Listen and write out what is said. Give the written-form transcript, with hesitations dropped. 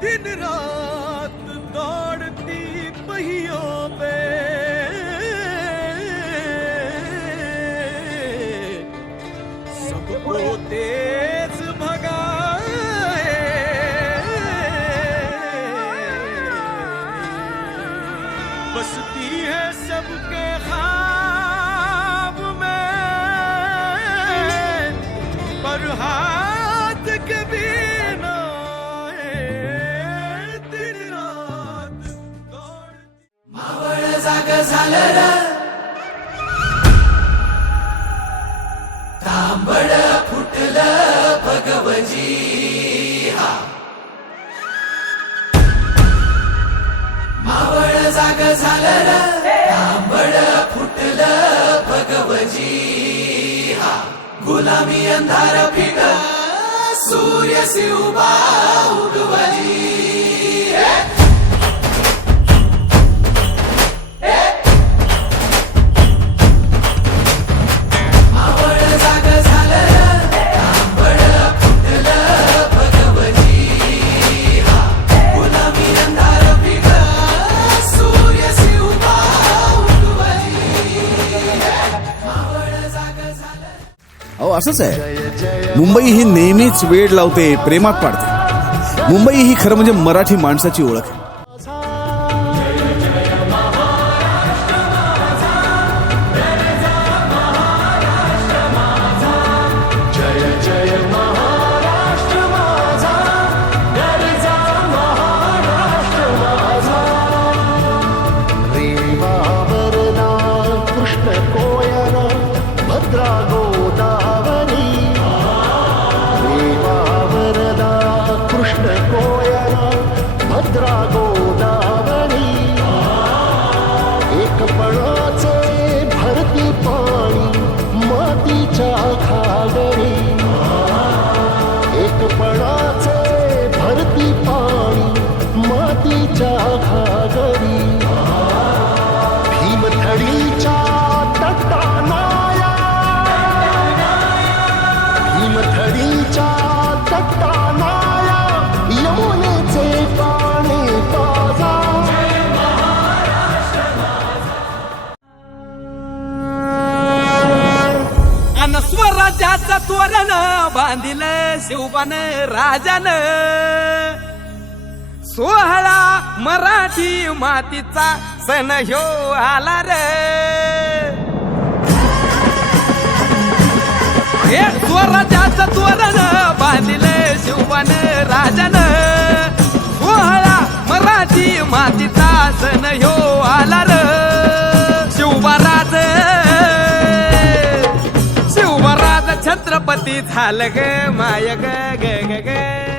दिन रात दौड़ती पहियों पे सबको तेज भगाए, बसती है सबके ख्वाब में, पर हाथ कभी ना आए, दिन रात दौड़ती। मावळ जाग झालं र, तांबड फुटलं भगवजी हा, मावळ जाग झालं र, तांबड फुटलं भगवजी हा, गुलामी अंधार फिट सूर्य शिवबा उगवजी। अहो असंच आहे, मुंबई ही नेहमीच वेळ लावते, प्रेमात पाडते। मुंबई ही खरं म्हणजे मराठी माणसाची ओळख आहे। स्वराज्याचं तोरण बांधिलं शिवबान राजान, 16 मराठी मातीचा सण ह्यो आला रे। हे स्वराज्याचं तोरण बांधिलं शिवबान राजान, 16 मराठी मातीचा सण ह्यो आला रे। शिवबाराज छत्रपती झालं ग माय ग ग ग ग।